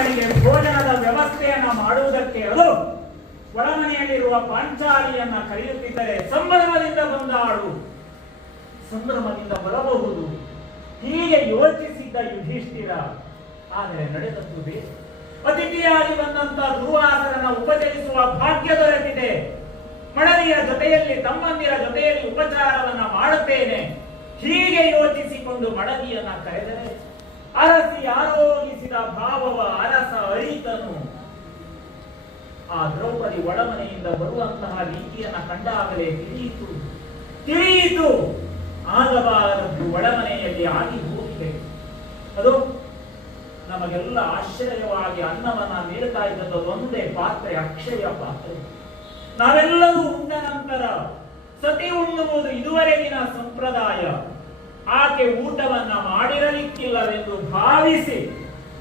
ಮುನಿಗಳಿಗೆ ಭೋಜನದ ವ್ಯವಸ್ಥೆಯನ್ನ ಮಾಡುವುದಕ್ಕೆ ಅದು ಒಳಮನೆಯಲ್ಲಿರುವ ಪಾಂಚಾಲಿಯನ್ನ ಕರೆಯುತ್ತಿದ್ದರೆ ಸಂಭ್ರಮದಿಂದ ಬಂದಾಳು, ಸಂಭ್ರಮದಿಂದ ಬರಬಹುದು ಹೀಗೆ ಯೋಚಿಸಿದ್ದ ಯುಧಿಷ್ಠಿರ. ಆದರೆ ನಡೆದದ್ದು ಬೇರೆ. ಅತಿಥಿಯಾಗಿ ಬಂದಂತ ದುರ್ವಾಸರನ್ನ ಉಪಚರಿಸುವ ಭಾಗ್ಯ ದೊರೆತಿದೆ. ಮಡದಿಯ ಜೊತೆಯಲ್ಲಿ ತಮ್ಮಂದಿರ ಜೊತೆಯಲ್ಲಿ ಉಪಚಾರವನ್ನ ಮಾಡುತ್ತೇನೆ ಹೀಗೆ ಯೋಚಿಸಿಕೊಂಡು ಮಡದಿಯನ್ನ ಕರೆದರೆ ಅರಸಿ ಆರೋಗಿಸಿದ ಭಾವವ ಅರಸ ಅರಿತನು. ಆ ದ್ರೌಪದಿ ಒಳಮನೆಯಿಂದ ಬರುವಂತಹ ರೀತಿಯನ್ನ ಕಂಡಾಗಲೇ ತಿಳಿಯಿತು ಆಗಬಾರದ್ದು ಒಳಮನೆಯಲ್ಲಿ ಆಗಿ ಹೋಗಿದೆ. ಅದು ನಮಗೆಲ್ಲ ಆಶ್ಚರ್ಯವಾಗಿ ಅನ್ನವನ್ನ ನೀಡುತ್ತಾ ಇದ್ದದ್ದು ಒಂದೇ ಪಾತ್ರೆ, ಅಕ್ಷಯ ಪಾತ್ರೆ. ನಾವೆಲ್ಲರೂ ಉಂಡ ನಂತರ ಸತಿ ಉಣ್ಣುವುದು ಇದುವರೆಗಿನ ಸಂಪ್ರದಾಯ. ಆಕೆ ಊಟವನ್ನ ಮಾಡಿರಲಿಕ್ಕಿಲ್ಲವೆಂದು ಭಾವಿಸಿ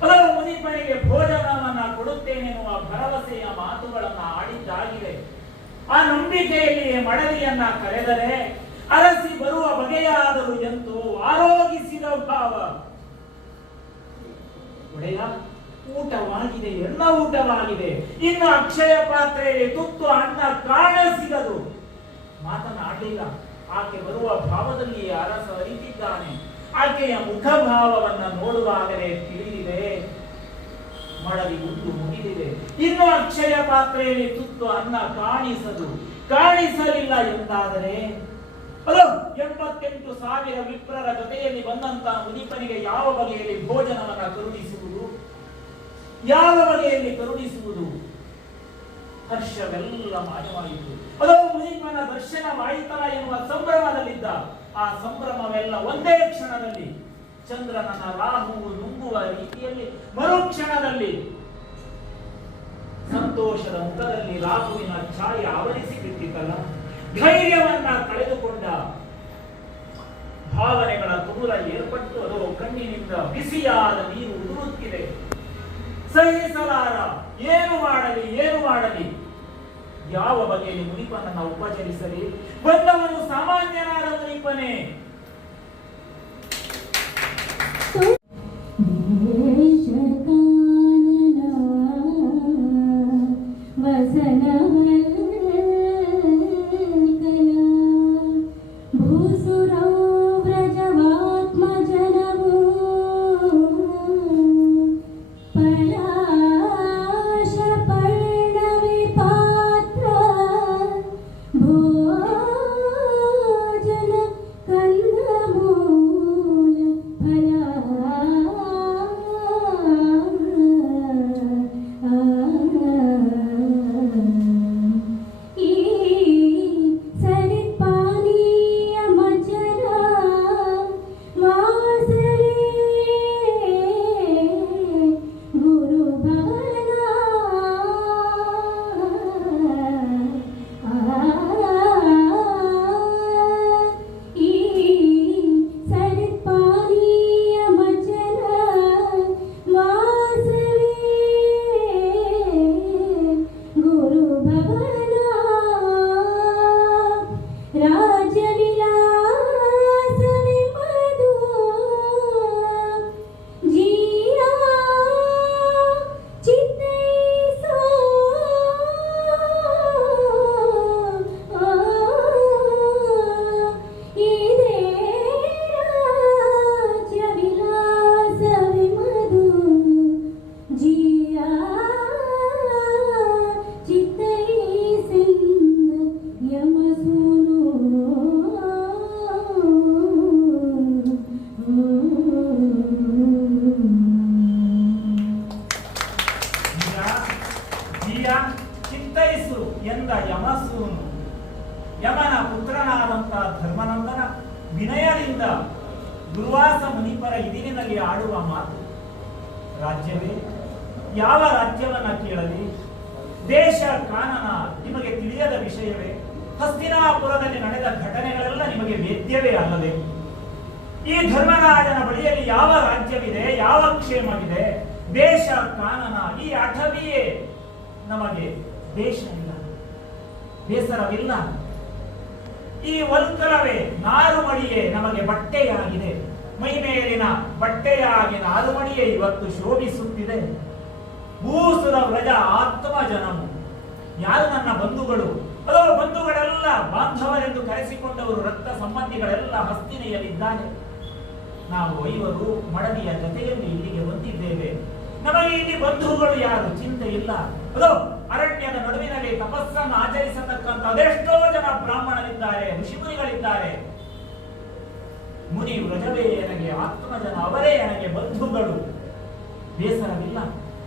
ಅದರ ಮುನಿಪನಿಗೆ ಭೋಜನವನ್ನ ಕೊಡುತ್ತೇನೆನ್ನುವ ಭರವಸೆಯ ಮಾತುಗಳನ್ನ ಆಡಿದ್ದಾಗಿದೆ. ಆ ನಂಬಿಕೆಯಲ್ಲಿ ಮಡದಿಯನ್ನ ಕರೆದರೆ ಅರಸಿ ಬರುವ ಬಗೆಯಾದರೂ ಎಂತೂ ಆರೋಗಿಸಿದ ಭಾವ. ಒಡೆಯ, ಊಟವಾಗಿದೆ, ಎಲ್ಲ ಊಟವಾಗಿದೆ, ಇನ್ನು ಅಕ್ಷಯ ಪಾತ್ರೆಯಲ್ಲಿ ತುತ್ತು ಅನ್ನ ಕಾಣಿಸಿದದು. ಮಾತನಾಡಲಿಲ್ಲ. ಆಕೆ ಬರುವ ಭಾವದಲ್ಲಿ ಅರಸ ಅರಿತಿದ್ದಾನೆ. ಆಕೆಯ ಮುಖಭಾವವನ್ನ ನೋಡುವಾಗಲೇ ತಿಳಿದಿದೆ ಮಡದಿ ಉಂಟು ಮುಗಿದಿದೆ. ಇನ್ನು ಅಕ್ಷಯ ಪಾತ್ರೆಯಲ್ಲಿ ತುತ್ತು ಅನ್ನ ಕಾಣಿಸಲಿಲ್ಲ ಎಂದಾದರೆ ಅದು 88,000 ವಿಪ್ರರ ಜೊತೆಯಲ್ಲಿ ಬಂದಂತ ಮುನಿಪನಿಗೆ ಯಾವ ಬಗೆಯಲ್ಲಿ ಭೋಜನವನ್ನ ಕರುಣಿಸುವುದು, ಯಾವ ಬಗೆಯಲ್ಲಿ ಕರುಣಿಸುವುದು? ಹರ್ಷವೆಲ್ಲ ಮಾಯವಾಯಿತು. ಅದು ಮುನಿಪನ ದರ್ಶನವಾಯಿತಲ್ಲ ಎನ್ನುವ ಸಂಭ್ರಮದಲ್ಲಿದ್ದ. ಆ ಸಂಭ್ರಮವೆಲ್ಲ ಒಂದೇ ಕ್ಷಣದಲ್ಲಿ ಚಂದ್ರನನ್ನ ರಾಹುವು ನುಂಗುವ ರೀತಿಯಲ್ಲಿ ಮರುಕ್ಷಣದಲ್ಲಿ ಸಂತೋಷದ ಮುಖದಲ್ಲಿ ರಾಹುವಿನ ಛಾಯೆ ಆವರಿಸಿ ಬಿಟ್ಟಿದ್ದಲ್ಲ. ಧೈರ್ಯವನ್ನ ಕಳೆದುಕೊಂಡ ಭಾವನೆಗಳ ತುಮುಲ ಏರ್ಪಟ್ಟು ಅದು ಕಣ್ಣಿನಿಂದ ಬಿಸಿಯಾದ ನೀರು ಉದುರುತ್ತಿದೆ. ಸಹಿಸಲಾರ. ಏನು ಮಾಡಲಿ, ಯಾವ ಬಗೆಯಲ್ಲಿ ಮುನಿಪನನ್ನ ಉಪಚರಿಸಲಿ? ಬಂದವನು ಸಾಮಾನ್ಯನಾದ ಮುನಿಪನೇ. ಚಿತ್ತೈಸು ಎಂದ ಯಮಸೂನು. ಯಮನ ಪುತ್ರನಾದಂತಹ ಧರ್ಮನಂದನ ವಿನಯದಿಂದ ದುರ್ವಾಸ ಮುನಿಪರ ಇದಿನಿನಲ್ಲಿ ಆಡುವ ಮಾತು. ರಾಜ್ಯವೇ, ಯಾವ ರಾಜ್ಯವನ್ನ ಕೇಳಲಿ? ದೇಶ ಕಾನನ ನಿಮಗೆ ತಿಳಿಯದ ವಿಷಯವೇ? ಹಸ್ತಿನಾಪುರದಲ್ಲಿ ನಡೆದ ಘಟನೆಗಳೆಲ್ಲ ನಿಮಗೆ ವೇದ್ಯವೇ ಅಲ್ಲವೇ? ಈ ಧರ್ಮರಾಜನ ಬಳಿಯಲ್ಲಿ ಯಾವ ರಾಜ್ಯವಿದೆ, ಯಾವ ಕ್ಷೇಮವಿದೆ? ದೇಶ ಕಾನನ ಈ ಅಠವಿಯೇ ನಮಗೆ ದೇಶ ಇಲ್ಲ, ಬೇಸರವಿಲ್ಲ. ಈ ವಲ್ಕಲವೇ ನಾರುಮಡಿಯೇ ನಮಗೆ ಬಟ್ಟೆಯಾಗಿದೆ. ಮೈ ಮೇಲಿನ ಬಟ್ಟೆಯಾಗಿ ನಾರುಮಡಿಯೇ ಇವತ್ತು ಶೋಭಿಸುತ್ತಿದೆ. ಭೂಸುರ ವ್ರಜ ಆತ್ಮ ಜನము. ಯಾರು ನನ್ನ ಬಂಧುಗಳು? ಅದೋ ಬಂಧುಗಳೆಲ್ಲ ಬಾಂಧವರೆಂದು ಕರೆಸಿಕೊಂಡವರು, ರಕ್ತ ಸಂಬಂಧಿಗಳೆಲ್ಲ ಹಸ್ತಿನೆಯಲ್ಲಿದ್ದಾರೆ. ನಾವು ಐವರು ಮಡದಿಯ ಜೊತೆಯಲ್ಲಿ ಇಲ್ಲಿಗೆ ಬಂದಿದ್ದೇವೆ. ನಮಗೆ ಇಲ್ಲಿ ಬಂಧುಗಳು ಯಾರು ಚಿಂತೆ ಇಲ್ಲ. ಅದೋ ಅರಣ್ಯದ ನಡುವಿನಲ್ಲಿ ತಪಸ್ಸನ್ನು ಆಚರಿಸತಕ್ಕಂಥ ಅದೆಷ್ಟೋ ಜನ ಬ್ರಾಹ್ಮಣರಿದ್ದಾರೆ, ಋಷಿಮುನಿಗಳಿದ್ದಾರೆ. ಮುನಿ ವ್ರಜವೇ ನನಗೆ ಆತ್ಮಜನ, ಅವರೇ ನನಗೆ ಬಂಧುಗಳು. ಬೇಸರವಿಲ್ಲ.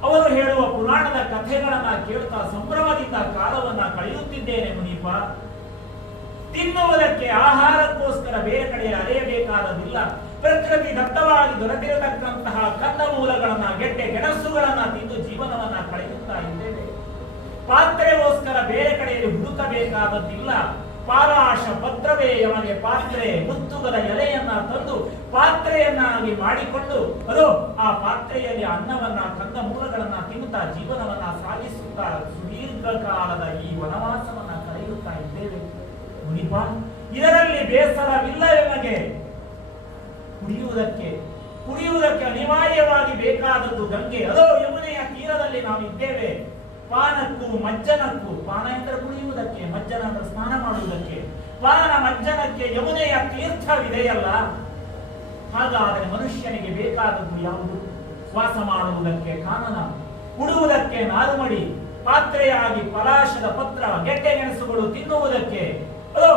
ಅವರು ಹೇಳುವ ಪುರಾಣದ ಕಥೆಗಳನ್ನ ಕೇಳ್ತಾ ಸಂಭ್ರಮದಿಂದ ಕಾಲವನ್ನ ಕಳೆಯುತ್ತಿದ್ದೇನೆ ಮುನೀಪ. ತಿನ್ನುವುದಕ್ಕೆ ಆಹಾರಕ್ಕೋಸ್ಕರ ಬೇರೆ ಕಡೆ ಅಲೆಯಬೇಕಾದದಿಲ್ಲ. ಪ್ರಕೃತಿ ದತ್ತವಾಗಿ ದೊರೆತಿರತಕ್ಕಂತಹ ಕಂದಮೂಲಗಳನ್ನ, ಗೆಡ್ಡೆ ಗೆಣಸುಗಳನ್ನ ತಿಂದು ಜೀವನವನ್ನ ಕಳೆಯುತ್ತಾ ಇದ್ದೇವೆ. ಪಾತ್ರೆಗೋಸ್ಕರ ಬೇರೆ ಕಡೆಯಲ್ಲಿ ಹುಡುಕಬೇಕಾದದ್ದಿಲ್ಲ. ಪಾಲಾಶ ಪತ್ರವೇ ಯಮಗೆ ಪಾತ್ರೆ, ಮುತ್ತುಗದ ಎಲೆಯನ್ನ ತಂದು ಪಾತ್ರೆಯನ್ನಾಗಿ ಮಾಡಿಕೊಂಡು ಅದು ಆ ಪಾತ್ರೆಯಲ್ಲಿ ಅನ್ನವನ್ನ, ಕಂದ ಮೂಲಗಳನ್ನ ತಿನ್ನುತ್ತಾ ಜೀವನವನ್ನ ಸಾಗಿಸುತ್ತಾ ಸುದೀರ್ಘ ಕಾಲದ ಈ ವನವಾಸವನ್ನ ಕಳೆಯುತ್ತಾ ಇದ್ದೇವೆ ಮುನಿಪ. ಇದರಲ್ಲಿ ಬೇಸರವಿಲ್ಲ ನಮಗೆ. ಕುಡಿಯುವುದಕ್ಕೆ ಅನಿವಾರ್ಯವಾಗಿ ಬೇಕಾದದ್ದು ಗಂಗೆ. ಅದೋ ಯಮುನೆಯ ತೀರದಲ್ಲಿ ನಾವು ಇದ್ದೇವೆ. ಪಾನಕ್ಕೂ ಮಜ್ಜನಕ್ಕೂ, ಪಾನ ಎಂದರೆ ಕುಡಿಯುವುದಕ್ಕೆ, ಮಜ್ಜನ ಅಂದರೆ ಸ್ನಾನ ಮಾಡುವುದಕ್ಕೆ, ಪಾನ ಮಜ್ಜನಕ್ಕೆ ಯಮುನೆಯ ತೀರ್ಥವಿದೆಯಲ್ಲ. ಹಾಗಾದರೆ ಮನುಷ್ಯನಿಗೆ ಬೇಕಾದದ್ದು ಯಾವುದು? ವಾಸ ಮಾಡುವುದಕ್ಕೆ ಕಾನನ, ಉಡುವುದಕ್ಕೆ ನಾರುಮಡಿ, ಪಾತ್ರೆಯಾಗಿ ಪಲಾಶದ ಪತ್ರ, ಗೆಡ್ಡೆ ಗೆಣಸುಗಳು ತಿನ್ನುವುದಕ್ಕೆ. ಅದು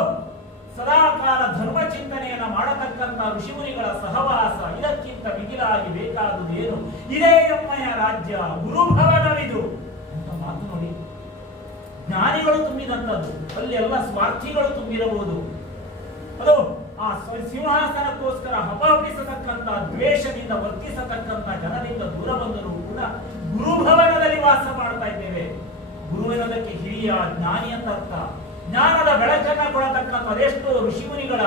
ಸದಾಕಾಲ ಧರ್ಮ ಚಿಂತನೆಯನ್ನ ಮಾಡತಕ್ಕಂಥ ಋಷಿಮುನಿಗಳ ಸಹವಾಸ. ಇದಕ್ಕಿಂತ ಮಿಗಿಲಾಗಿ ಬೇಕಾದುದೇನು? ಇದೇ ಎಮ್ಮಯ ರಾಜ್ಯ, ಗುರುಭವನವಿದು ಅಂತ ಮಾತು ನೋಡಿ. ಜ್ಞಾನಿಗಳು ತುಂಬಿದಂಥದ್ದು, ಅಲ್ಲಿ ಎಲ್ಲ ಸ್ವಾರ್ಥಿಗಳು ತುಂಬಿರಬಹುದು. ಅದು ಆ ಸಿಂಹಾಸನಕ್ಕೋಸ್ಕರ ಹಪಹಪಿಸತಕ್ಕಂಥ, ದ್ವೇಷದಿಂದ ವರ್ತಿಸತಕ್ಕಂಥ ಜನರಿಂದ ದೂರ ಬಂದರೂ ಕೂಡ ಗುರುಭವನದಲ್ಲಿ ವಾಸ ಮಾಡ್ತಾ ಇದ್ದೇವೆ. ಗುರುವಿನದಕ್ಕೆ ಹಿರಿಯ ಜ್ಞಾನಿ ಅಂತ ಅರ್ಥ. ಜ್ಞಾನದ ಬೆಳಕನ್ನ ಕೊಡತಕ್ಕಂಥ ಅದೆಷ್ಟೋ ಋಷಿಮುನಿಗಳ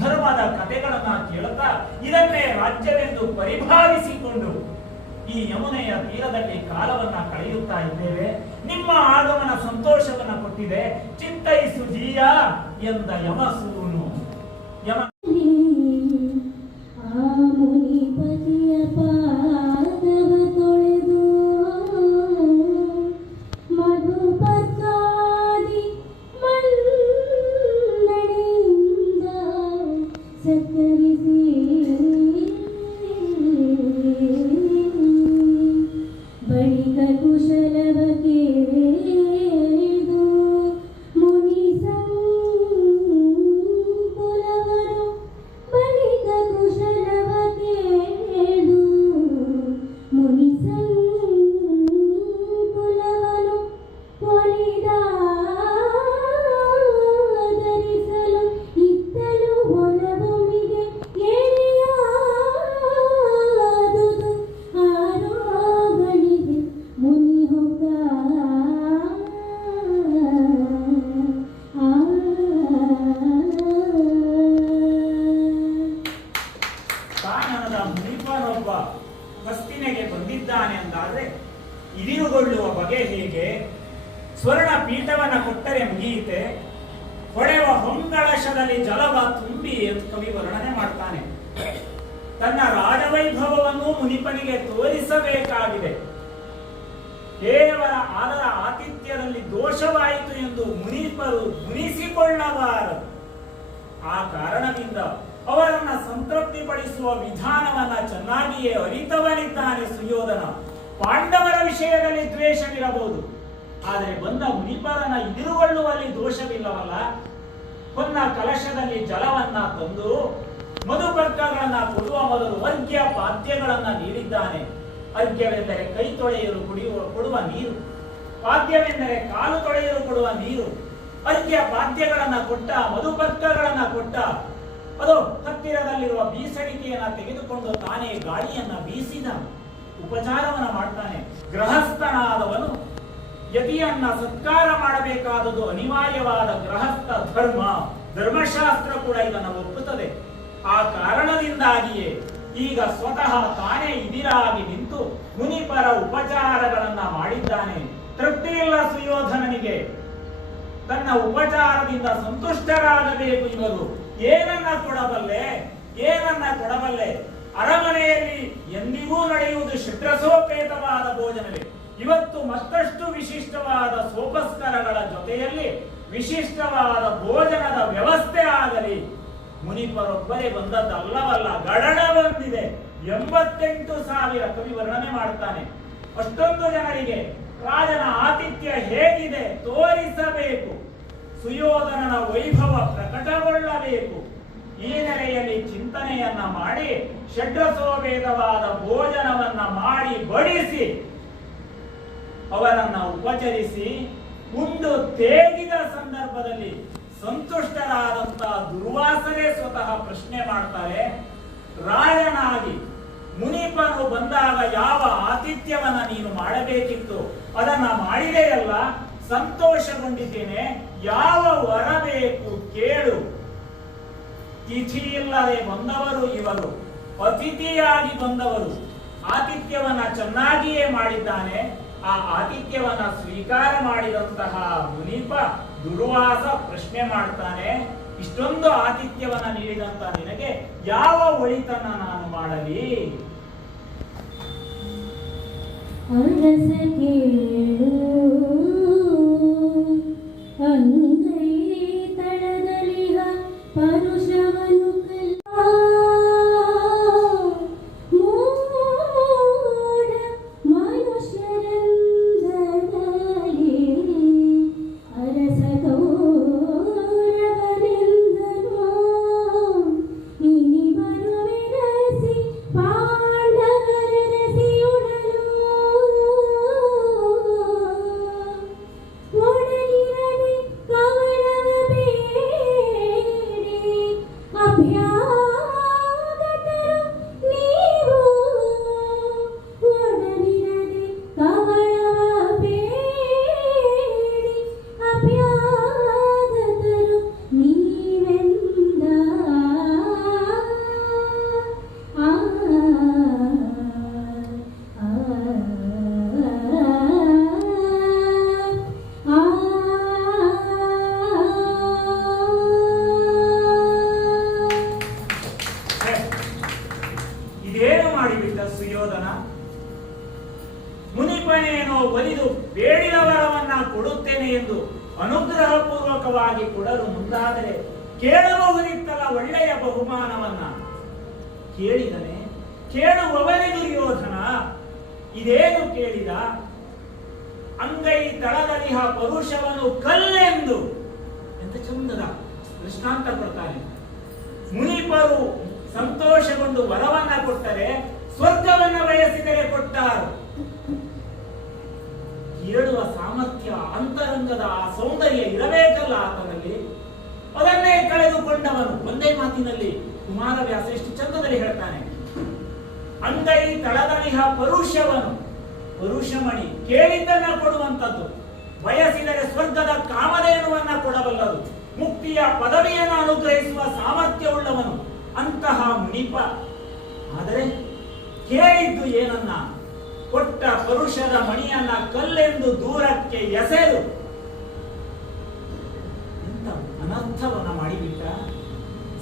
ಧರ್ಮದ ಕಥೆಗಳನ್ನ ಕೇಳುತ್ತಾ ಇದನ್ನೇ ರಾಜ್ಯವೆಂದು ಪರಿಭಾವಿಸಿಕೊಂಡು ಈ ಯಮುನೆಯ ತೀರದಲ್ಲಿ ಕಾಲವನ್ನ ಕಳೆಯುತ್ತಾ ಇದ್ದೇವೆ. ನಿಮ್ಮ ಆಗಮನ ಸಂತೋಷವನ್ನ ಕೊಟ್ಟಿದೆ. ಚಿತ್ತೈಸು ಜೀಯ ಎಂದ ಯಮಸೂನು. ಯಮ ಹಸ್ತಿನೆಗೆ ಬಂದಿದ್ದಾನೆ ಎಂದಾದ್ರೆ ಇದಿರುಗೊಳ್ಳುವ ಬಗೆ ಹೇಗೆ? ಸ್ವರ್ಣ ಪೀಠವನ್ನ ಕೊಟ್ಟರೆ ಮುಗಿಯಿತೆ, ಹೊಳೆವ ಹೊಂಗಳಶದಲ್ಲಿ ಜಲವ ತುಂಬಿ ಎಂದು ಕವಿ ವರ್ಣನೆ ಮಾಡ್ತಾನೆ. ತನ್ನ ರಾಜವೈಭವವನ್ನು ಮುನಿಪನಿಗೆ ತೋರಿಸಬೇಕಾಗಿದೆ. ಕೇವಲ ಅದರ ಆತಿಥ್ಯದಲ್ಲಿ ದೋಷವಾಯಿತು ಎಂದು ಮುನಿಪರು ಮುನಿಸಿಕೊಳ್ಳಬಾರದು. ಆ ಕಾರಣದಿಂದ ಅವರನ್ನ ಸಂತೃಪ್ತಿಪಡಿಸುವ ವಿಧಾನವನ್ನ ಚೆನ್ನಾಗಿಯೇ ಅರಿತವನಿದ್ದಾನೆ ಸುಯೋಧನ. ಪಾಂಡವರ ವಿಷಯದಲ್ಲಿ ದ್ವೇಷವಿರಬಹುದು, ಆದರೆ ಬಂದ ಮುನಿಪರನ ಇದಿರುಗೊಳ್ಳುವಲ್ಲಿ ದೋಷವಿಲ್ಲವಲ್ಲ. ಹೊನ್ನ ಕಲಶದಲ್ಲಿ ಜಲವನ್ನ ತಂದು ಮಧುಪರ್ಕಗಳನ್ನ ಕೊಡುವ ಮೊದಲು ಅರ್ಘ್ಯ ಪಾದ್ಯಗಳನ್ನ ನೀಡಿದ್ದಾನೆ. ಅರ್ಘ್ಯವೆಂದರೆ ಕೈ ತೊಳೆಯಲು ಕೊಡುವ ನೀರು, ಪಾದ್ಯವೆಂದರೆ ಕಾಲು ತೊಳೆಯಲು ಕೊಡುವ ನೀರು. ಅರ್ಘ್ಯ ಪಾದ್ಯಗಳನ್ನ ಕೊಟ್ಟ, ಮಧುಪರ್ಕಗಳನ್ನ ಕೊಟ್ಟ. ಅದು ಹತ್ತಿರದಲ್ಲಿರುವ ಬೀಸಣಿಕೆಯನ್ನ ತೆಗೆದುಕೊಂಡು ತಾನೇ ಗಾಳಿಯನ್ನ ಬೀಸಿದ ಉಪಚಾರವನ್ನ ಮಾಡ್ತಾನೆ. ಗೃಹಸ್ಥನಾದವನು ಯತಿಯನ್ನ ಸತ್ಕಾರ ಮಾಡಬೇಕಾದುದು ಅನಿವಾರ್ಯವಾದ ಗೃಹಸ್ಥ ಧರ್ಮ. ಧರ್ಮಶಾಸ್ತ್ರ ಕೂಡ ಇದನ್ನು ಒಪ್ಪುತ್ತದೆ. ಆ ಕಾರಣದಿಂದಾಗಿಯೇ ಈಗ ಸ್ವತಃ ತಾನೇ ಇದಿರಾಗಿ ನಿಂತು ಮುನಿಪರ ಉಪಚಾರಗಳನ್ನ ಮಾಡಿದ್ದಾನೆ. ತೃಪ್ತಿ ಇಲ್ಲ ಸುಯೋಧನನಿಗೆ. ತನ್ನ ಉಪಚಾರದಿಂದ ಸಂತುಷ್ಟರಾಗಬೇಕು ಇವರು. ಏನನ್ನ ಕೊಡಬಲ್ಲೆ? ಅರಮನೆಯಲ್ಲಿ ಎಂದಿಗೂ ನಡೆಯುವುದು ಕ್ಷುದ್ರಸೋಪೇತವಾದ ಭೋಜನವೇ. ಇವತ್ತು ಮತ್ತಷ್ಟು ವಿಶಿಷ್ಟವಾದ ಸೋಪಸ್ಕರಗಳ ಜೊತೆಯಲ್ಲಿ ವಿಶಿಷ್ಟವಾದ ಭೋಜನದ ವ್ಯವಸ್ಥೆ ಆಗಲಿ. ಮುನಿಪರೊಬ್ಬರೇ ಬಂದದ್ದಲ್ಲವಲ್ಲ, ಗಡಣ ಬಂದಿದೆ. 88,000 ಕವಿ ವರ್ಣನೆ ಮಾಡ್ತಾನೆ. ಅಷ್ಟೊಂದು ಜನರಿಗೆ ರಾಜನ ಆತಿಥ್ಯ ಹೇಗಿದೆ ತೋರಿಸಬೇಕು, ಸುಯೋಧನನ ವೈಭವ ಪ್ರಕಟಗೊಳ್ಳಬೇಕು. ಈ ನೆಲೆಯಲ್ಲಿ ಚಿಂತನೆಯನ್ನ ಮಾಡಿ ಷಡ್ರಸೋಭೇದವಾದ ಭೋಜನವನ್ನ ಮಾಡಿ ಬಡಿಸಿ ಅವರನ್ನ ಉಪಚರಿಸಿ ಉಂಡು ತೇಗಿದ ಸಂದರ್ಭದಲ್ಲಿ ಸಂತುಷ್ಟರಾದಂತಹ ದುರ್ವಾಸರೇ ಸ್ವತಃ ಪ್ರಶ್ನೆ ಮಾಡ್ತಾರೆ, ರಾಯನಾಗಿ ಮುನಿಪನು ಬಂದಾಗ ಯಾವ ಆತಿಥ್ಯವನ್ನ ನೀನು ಮಾಡಬೇಕಿತ್ತು ಅದನ್ನ ಮಾಡಿದೆಯಲ್ಲ, ಸಂತೋಷಗೊಂಡಿದ್ದೇನೆ. ಯಾವ ವರ ಬೇಕು ಕೇಳು. ತಿಥಿ ಇಲ್ಲದೆ ಬಂದವರು ಇವರು, ಅತಿಥಿಯಾಗಿ ಬಂದವರು. ಆತಿಥ್ಯವನ್ನ ಚೆನ್ನಾಗಿಯೇ ಮಾಡಿದ್ದಾನೆ. ಆ ಆತಿಥ್ಯವನ್ನ ಸ್ವೀಕಾರ ಮಾಡಿದಂತಹ ಮುನಿಪ ದುರ್ವಾಸ ಪ್ರಶ್ನೆ ಮಾಡ್ತಾನೆ, ಇಷ್ಟೊಂದು ಆತಿಥ್ಯವನ್ನ ನೀಡಿದಂತ ನಿನಗೆ ಯಾವ ಒಳಿತನ್ನ ನಾನು ಮಾಡಲಿ? ಪರುಷವನು ಸುಯೋಧನ ಮುನಿಪನೇನೋ ಒಲಿದು ಬೇಡಿದ ವರವನ್ನ ಕೊಡುತ್ತೇನೆ ಎಂದು ಅನುಗ್ರಹ ಪೂರ್ವಕವಾಗಿ ಕೊಡಲು ಮುಂದಾದರೆ ಕೇಳಬಹುದಿತ್ತಲ್ಲ ಒಳ್ಳೆಯ ಬಹುಮಾನವನ್ನ. ಕೇಳಿದನೆ, ಕೇಳುವವನೇ ದುರ್ಯೋಧನ. ಇದೇನು ಕೇಳಿದ? ಅಂಗೈ ತಳದಲಿಹ ಪರುಷವನು ಕಲ್ಲೆಂದು. ಎಂತ ಚಂದದ ದೃಷ್ಟಾಂತ ಕೊಡ್ತಾನೆ. ಮುನಿಪರು ಸಂತೋಷಗೊಂಡು ವರವನ್ನ ಕೊಟ್ಟರೆ ಸ್ವರ್ಗವನ್ನ ಬಯಸಿದರೆ ಕೊಟ್ಟಾರು. ಕೇಳುವ ಸಾಮರ್ಥ್ಯ, ಅಂತರಂಗದ ಆ ಸೌಂದರ್ಯ ಇರಬೇಕಲ್ಲ ಆತನಲ್ಲಿ. ಅದನ್ನೇ ಕಳೆದುಕೊಂಡವನು. ಒಂದೇ ಮಾತಿನಲ್ಲಿ ಕುಮಾರವ್ಯಾಸ ಎಷ್ಟು ಚಂದದಲ್ಲಿ ಹೇಳ್ತಾನೆ, ಅಂಗೈ ತಳದಲಿಹ ಪರುಷವನು. ಪರುಷಮಣಿ ಕೇಳಿದ್ದನ್ನ ಕೊಡುವಂಥದ್ದು, ಬಯಸಿದರೆ ಸ್ವರ್ಗದ ಕಾಮಧೇನುವನ್ನ ಕೊಡಬಲ್ಲದು, ಮುಕ್ತಿಯ ಪದವಿಯನ್ನು ಅನುಗ್ರಹಿಸುವ ಸಾಮರ್ಥ್ಯವುಳ್ಳವನು ಅಂತಹ ಮುನಿಪ. ಆದರೆ ಕೇಳಿದ್ದು ಏನನ್ನ? ಕೊಟ್ಟ ಪರುಷದ ಮಣಿಯನ್ನ ಕಲ್ಲೆಂದು ದೂರಕ್ಕೆ ಎಸೆದು ಎಂತ ಅನರ್ಥವನ್ನ ಮಾಡಿಬಿಟ್ಟ.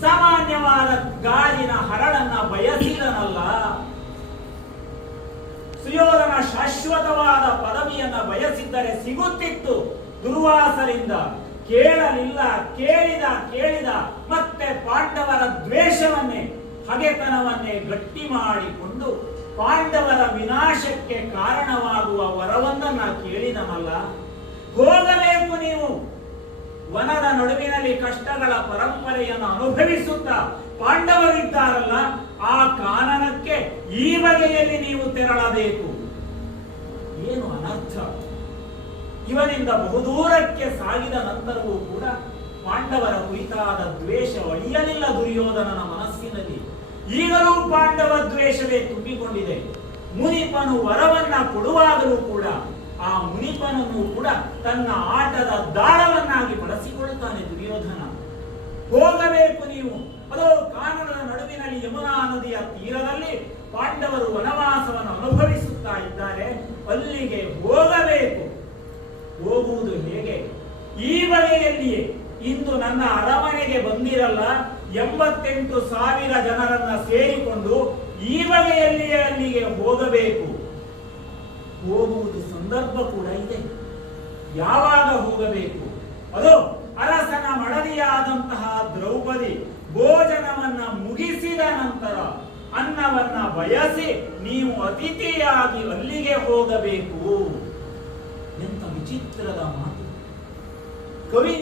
ಸಾಮಾನ್ಯವಾದ ಗಾಜಿನ ಹರಳನ್ನ ಬಯಸಿದನಲ್ಲ. ಸುಯೋಧನ ಶಾಶ್ವತವಾದ ಪದವಿಯನ್ನ ಬಯಸಿದ್ದರೆ ಸಿಗುತ್ತಿತ್ತು ದುರ್ವಾಸರಿಂದ. ಕೇಳಲಿಲ್ಲ. ಕೇಳಿದ ಮತ್ತೆ ಪಾಂಡವರ ದ್ವೇಷವನ್ನೇ, ಹಗೆತನವನ್ನೇ ಗಟ್ಟಿ ಮಾಡಿಕೊಂಡು ಪಾಂಡವರ ವಿನಾಶಕ್ಕೆ ಕಾರಣವಾಗುವ ವರವನ್ನ ಕೇಳಿದನಲ್ಲ. ಹೋಗಬೇಕು ನೀವು. ವನದ ನಡುವಿನಲ್ಲಿ ಕಷ್ಟಗಳ ಪರಂಪರೆಯನ್ನು ಅನುಭವಿಸುತ್ತಾ ಪಾಂಡವರಿದ್ದಾರಲ್ಲ, ಆ ಕಾನನಕ್ಕೆ ಈ ಬಗೆಯಲ್ಲಿ ನೀವು ತೆರಳಬೇಕು. ಏನು ಅನರ್ಥ! ಇವನಿಂದ ಬಹುದೂರಕ್ಕೆ ಸಾಗಿದ ನಂತರವೂ ಕೂಡ ಪಾಂಡವರ ಕುರಿತಾದ ದ್ವೇಷ ಒಳಿಯಲಿಲ್ಲ ದುರ್ಯೋಧನನ ಮನಸ್ಸಿನಲ್ಲಿ. ಈಗಲೂ ಪಾಂಡವ ದ್ವೇಷವೇ ತುಂಬಿಕೊಂಡಿದೆ. ಮುನಿಪನು ವರವನ್ನ ಕೊಡುವಾಗಲೂ ಕೂಡ ಆ ಮುನಿಪನನ್ನು ಕೂಡ ತನ್ನ ಆಟದ ದಾಳವನ್ನಾಗಿ ಬಳಸಿಕೊಳ್ಳುತ್ತಾನೆ ದುರ್ಯೋಧನ. ಹೋಗಬೇಕು ನೀವು. ಅದು ಕಾನನದ ನಡುವಿನಲ್ಲಿ ಯಮುನಾ ನದಿಯ ತೀರದಲ್ಲಿ ಪಾಂಡವರು ವನವಾಸವನ್ನು ಅನುಭವಿಸುತ್ತಾ ಇದ್ದಾರೆ. ಅಲ್ಲಿಗೆ ಹೋಗಬೇಕು. ಹೋಗುವುದು ಹೇಗೆ? ಈ ಬಗೆಯಲ್ಲಿಯೇ ಇಂದು ನನ್ನ ಅರಮನೆಗೆ ಬಂದಿರಲ್ಲ 88,000 ಜನರನ್ನ ಸೇರಿಕೊಂಡು ಈ ಬಗೆಯಲ್ಲಿಯೇ ಅಲ್ಲಿಗೆ ಹೋಗಬೇಕು. ಹೋಗುವುದು ಸಂದರ್ಭ ಕೂಡ ಇದೆ. ಯಾವಾಗ ಹೋಗಬೇಕು? ಅದು ಅರಸನ ಮಡದಿಯಾದಂತಹ ದ್ರೌಪದಿ ಭೋಜನವನ್ನ ಮುಗಿಸಿದ ನಂತರ ಅನ್ನವನ್ನ ಬಯಸಿ ನೀವು ಅತಿಥಿಯಾಗಿ ಅಲ್ಲಿಗೆ ಹೋಗಬೇಕು. ಎಂತ ವಿಚಿತ್ರದ ಮಾತು! ಕವಿ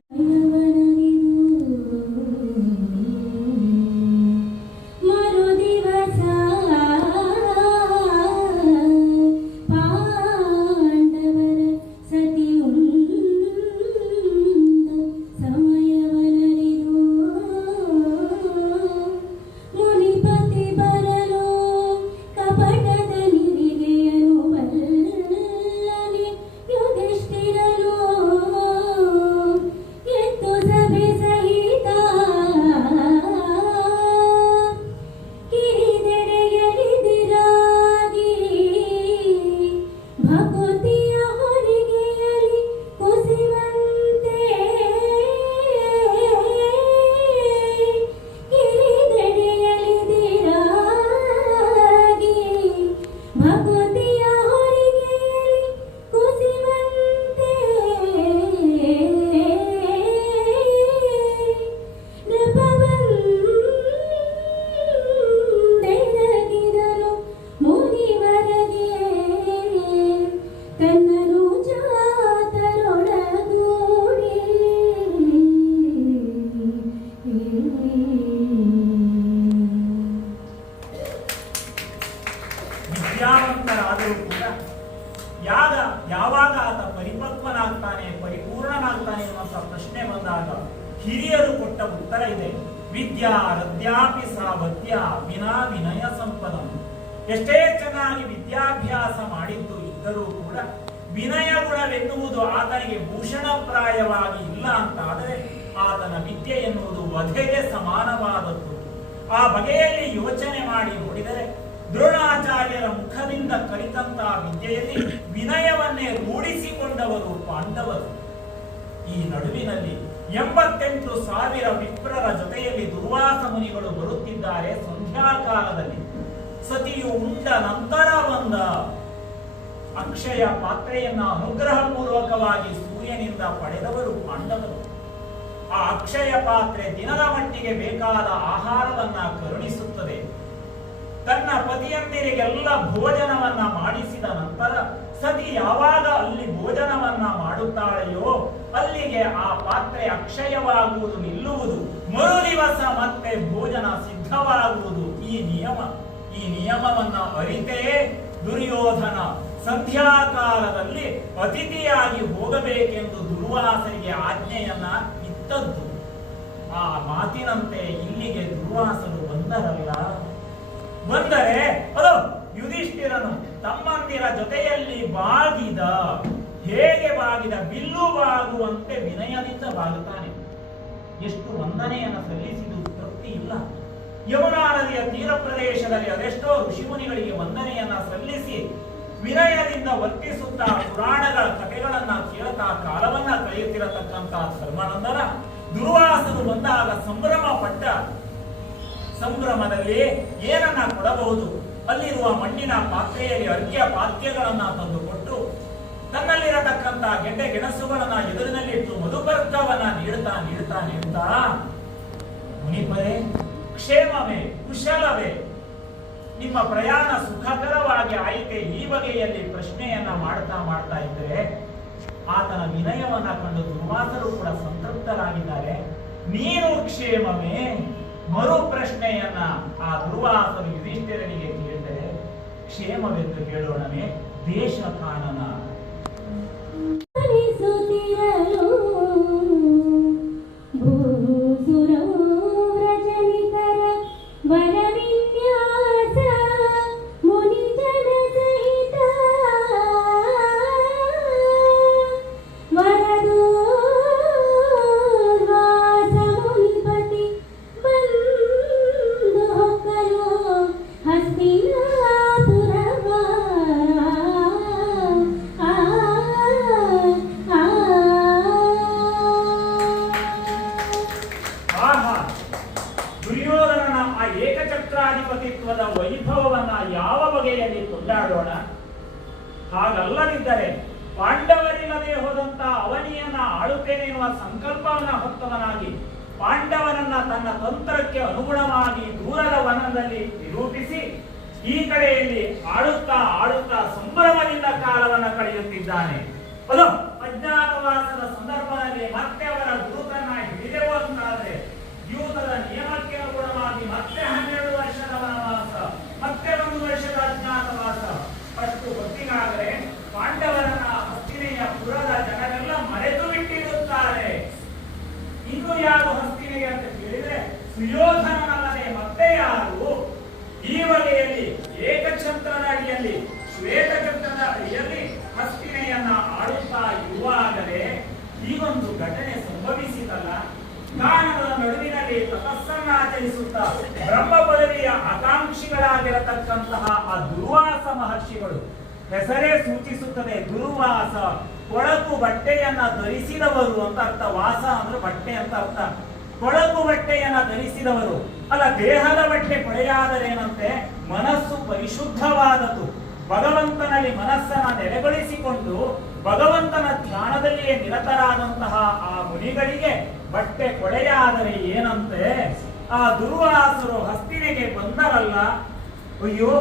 ವಿದ್ಯಾವಂತರಾದರೂ ಕೂಡ ಯಾವಾಗ ಆತ ಪರಿಪಕ್ವನಾಗ್ತಾನೆ, ಪರಿಪೂರ್ಣನಾಗ್ತಾನೆ ಎನ್ನುವಂತ ಪ್ರಶ್ನೆ ಬಂದಾಗ ಹಿರಿಯರು ಕೊಟ್ಟ ಉತ್ತರ ಇದೆ. ವಿದ್ಯಾ ರದ್ಯಾಪಿ ಸಾ ವದ್ಯ ವಿನಾ ವಿನಯ ಸಂಪದಂ. ಎಷ್ಟೇ ಚೆನ್ನಾಗಿ ವಿದ್ಯಾಭ್ಯಾಸ ಮಾಡಿದ್ದು ಇದ್ದರೂ ಕೂಡ ವಿನಯ ಗುಣವೆನ್ನುವುದು ಆತನಿಗೆ ಭೂಷಣಪ್ರಾಯವಾಗಿ ಇಲ್ಲ ಅಂತ ಆದರೆ ಆತನ ವಿದ್ಯೆ ಎನ್ನುವುದು ವಧೆಗೆ ಸಮಾನವಾದದ್ದು. ಆ ಬಗೆಯಲ್ಲಿ ಯೋಚನೆ ಮಾಡಿ ನೋಡಿದರೆ ದ್ರೋಣಾಚಾರ್ಯರ ಮುಖದಿಂದ ಕಲಿತಂತಹ ವಿದ್ಯೆಯಲ್ಲಿ ವಿನಯವನ್ನೇ ರೂಢಿಸಿಕೊಂಡವರು ಪಾಂಡವರು. ಈ ನಡುವಿನಲ್ಲಿ 88,000 ವಿಪ್ರರ ಜೊತೆಯಲ್ಲಿ ದುರ್ವಾಸ ಮುನಿಗಳು ಬರುತ್ತಿದ್ದಾರೆ. ಸಂಧ್ಯಾಕಾಲದಲ್ಲಿ ಸತಿಯು ಉಂಡ ನಂತರ ಬಂದ ಅಕ್ಷಯ ಪಾತ್ರೆಯನ್ನ ಅನುಗ್ರಹ ಪೂರ್ವಕವಾಗಿ ಸೂರ್ಯನಿಂದ ಪಡೆದವರು ಪಾಂಡವರು. ಆ ಅಕ್ಷಯ ಪಾತ್ರೆ ದಿನದ ಮಟ್ಟಿಗೆ ಬೇಕಾದ ಆಹಾರವನ್ನ ಕರುಣಿಸುತ್ತದೆ. ತನ್ನ ಪತಿಯಂದಿರಿಗೆಲ್ಲ ಭೋಜನವನ್ನ ಮಾಡಿಸಿದ ನಂತರ ಸತಿ ಯಾವಾಗ ಅಲ್ಲಿ ಭೋಜನವನ್ನ ಮಾಡುತ್ತಾಳೆಯೋ ಅಲ್ಲಿಗೆ ಆ ಪಾತ್ರೆ ಅಕ್ಷಯವಾಗುವುದು ನಿಲ್ಲುವುದು. ಮರು ದಿವಸ ಮತ್ತೆ ಭೋಜನ ಸಿದ್ಧವಾಗುವುದು. ಈ ನಿಯಮವನ್ನ ಅರಿತೇ ದುರ್ಯೋಧನ ಸಂಧ್ಯಾಕಾಲದಲ್ಲಿ ಅತಿಥಿಯಾಗಿ ಹೋಗಬೇಕೆಂದು ದುರ್ವಾಸರಿಗೆ ಆಜ್ಞೆಯನ್ನ ಇತ್ತದ್ದು. ಆ ಮಾತಿನಂತೆ ಇಲ್ಲಿಗೆ ದುರ್ವಾಸರು ಬಂದರಲ್ಲ. ಬಂದರೆ ಅದು ಯುಧಿಷ್ಠಿರನು ತಮ್ಮಂದಿರ ಜೊತೆಯಲ್ಲಿ ಬಾಗಿದ. ಹೇಗೆ ಬಾಗಿದ? ಬಿಲ್ಲು ಬಾಗುವಂತೆ ವಿನಯದಿಂದ ಬಾಗುತ್ತಾನೆ. ಎಷ್ಟು ವಂದನೆಯನ್ನು ಸಲ್ಲಿಸಿದ್ದು ತೃಪ್ತಿ ಇಲ್ಲ. ಯಮುನಾ ನದಿಯ ತೀರ ಪ್ರದೇಶದಲ್ಲಿ ಅದೆಷ್ಟೋ ಋಷಿಮುನಿಗಳಿಗೆ ವಂದನೆಯನ್ನ ಸಲ್ಲಿಸಿ ವಿನಯದಿಂದ ವರ್ತಿಸುತ್ತಾ ಪುರಾಣಗಳ ಕಥೆಗಳನ್ನ ಕೇಳುತ್ತಾ ಕಾಲವನ್ನ ಕಳೆಯುತ್ತಿರತಕ್ಕಂತ ಧರ್ಮಾನಂದನ ದುರ್ವಾಸರು ಬಂದಾಗ ಸಂಭ್ರಮ ಪಟ್ಟ. ಸಂಭ್ರಮದಲ್ಲಿ ಏನನ್ನ ಕೊಡಬಹುದು? ಅಲ್ಲಿರುವ ಮಣ್ಣಿನ ಪಾತ್ರೆಯಲ್ಲಿ ಅರ್ಘ್ಯ ಪಾತ್ಯಗಳನ್ನ ತಂದುಕೊಟ್ಟು ತನ್ನಲ್ಲಿರತಕ್ಕಂತ ಗೆಡ್ಡೆ ಗೆಣಸುಗಳನ್ನ ಎದುರಿನಲ್ಲಿಟ್ಟು ಮಧುಪರ್ಕವನ್ನ ನೀಡುತ್ತಾ ಮುನಿಪರೇ, ಕ್ಷೇಮವೇ, ಕುಶಲವೇ, ನಿಮ್ಮ ಪ್ರಯಾಣ ಸುಖಕರವಾಗಿ ಆಯಿತೆ? ಈ ಬಗೆಯಲ್ಲಿ ಪ್ರಶ್ನೆಯನ್ನ ಮಾಡ್ತಾ ಇದ್ರೆ ಆತನ ವಿನಯವನ್ನ ಕಂಡು ದುರ್ವಾಸರು ಕೂಡ ಸಂತೃಪ್ತರಾಗಿದ್ದಾರೆ. ನೀನು ಕ್ಷೇಮವೇ? ಮರು ಪ್ರಶ್ನೆಯನ್ನ ಆ ದುರ್ವಾಸರು ಯುಧಿಷ್ಠಿರನಿಗೆ ಕೇಳಿದರೆ ಕ್ಷೇಮವೆಂದು ಹೇಳೋಣವೇ? ದೇಶ ಕಾಣನ ದುರ್ಯೋಧನನ ಆ ಏಕಚಕ್ರಾಧಿಪತಿತ್ವದ ವೈಭವವನ್ನ ಯಾವ ಬಗೆಯಲ್ಲಿ ಕೊಂಡಾಡೋಣ? ಹಾಗಲ್ಲದಿದ್ದರೆ ಪಾಂಡವರಿಲ್ಲದೆ ಹೋದಂತ ಅವನಿಯನ್ನ ಆಳುತ್ತೇನೆನ್ನುವ ಸಂಕಲ್ಪವನ್ನ ಹೊತ್ತವನಾಗಿ ಪಾಂಡವರನ್ನ ತನ್ನ ತಂತ್ರಕ್ಕೆ ಅನುಗುಣವಾಗಿ ದೂರದ ವನದಲ್ಲಿ ನಿರೂಪಿಸಿ ಈ ಕಡೆಯಲ್ಲಿ ಆಳುತ್ತಾ ಆಳುತ್ತಾ ಸಂಭ್ರಮದಿಂದ ಕಾಲವನ್ನು ಕಳೆಯುತ್ತಿದ್ದಾನೆ. ಅದು ಅಜ್ಞಾತವಾಸದ ಸಂದರ್ಭದಲ್ಲಿ ಮತ್ತೆ ಅವರ ದೂತನ್ನ ಹಿಡಿದೆವಂತಾದ್ರೆ ದ್ಯೂತದ ನಿಯಮಕ್ಕೆ ಅನುಗುಣವಾಗಿ ಮತ್ತೆ 12 ವರ್ಷದ ವನವಾಸ, ಮತ್ತೆ 1 ವರ್ಷದ ಅಜ್ಞಾತವಾಸ. ಅಷ್ಟು ಹೊತ್ತಿಗಾದರೆ ಪಾಂಡವರನ್ನ ಹಸ್ತಿನೆಯ ಪುರದ ಜನರೆಲ್ಲ ಮರೆತು ಬಿಟ್ಟಿರುತ್ತಾರೆ. ಇನ್ನು ಯಾರು ಹಸ್ತಿನೆಗೆ ಅಂತ ಕೇಳಿದ್ರೆ ಸುಯೋಧನನಲ್ಲದೆ ಮತ್ತೆ ಯಾರು? ಈ ಬಗೆಯಲ್ಲಿ ಏಕಛತ್ರದ ಅಡಿಯಲ್ಲಿ ಶ್ವೇತಛತ್ರದ ಅಡಿಯಲ್ಲಿ ಹಸ್ತಿನೆಯನ್ನ ಆಡುತ್ತಾ ಇರುವಾಗಲೇ ಈಗೊಂದು ಘಟನೆ ಸಂಭವಿಸಿತಲ್ಲ. ಕಾನನದ ನಡುವಿನಲ್ಲಿ ತಪಸ್ಸನ್ನ ಆಚರಿಸುತ್ತಾ ಬ್ರಹ್ಮ ಪದವಿಯ ಆಕಾಂಕ್ಷಿಗಳಾಗಿರತಕ್ಕಂತಹ ಆ ದುರ್ವಾಸ ಮಹರ್ಷಿಗಳು, ಹೆಸರೇ ಸೂಚಿಸುತ್ತದೆ ದುರ್ವಾಸ, ಕೊಳಕು ಬಟ್ಟೆಯನ್ನ ಧರಿಸಿದವರು ಅಂತ ಅರ್ಥ. ವಾಸ ಅಂದ್ರೆ ಬಟ್ಟೆ ಅಂತ ಅರ್ಥ. ಕೊಳಕು ಬಟ್ಟೆಯನ್ನ ಧರಿಸಿದವರು ಅಲ್ಲ, ದೇಹದ ಬಟ್ಟೆ ಕೊಳೆಯಾದರೇನಂತೆ ಮನಸ್ಸು ಪರಿಶುದ್ಧವಾದದ್ದು. ಭಗವಂತನಲ್ಲಿ ಮನಸ್ಸನ್ನ ನೆಲೆಗೊಳಿಸಿಕೊಂಡು ಭಗವಂತನ ಧ್ಯಾನದಲ್ಲಿಯೇ ನಿರತರಾದಂತಹ ಆ ಮುನಿಗಳಿಗೆ ಬಟ್ಟೆ ಕೊಳೆಯಾದರೆ ಏನಂತೆ? ಆ ದುರ್ವಾಸರು ಹಸ್ತಿನೆಗೆ ಬಂದರಲ್ಲ, ಅಯ್ಯೋ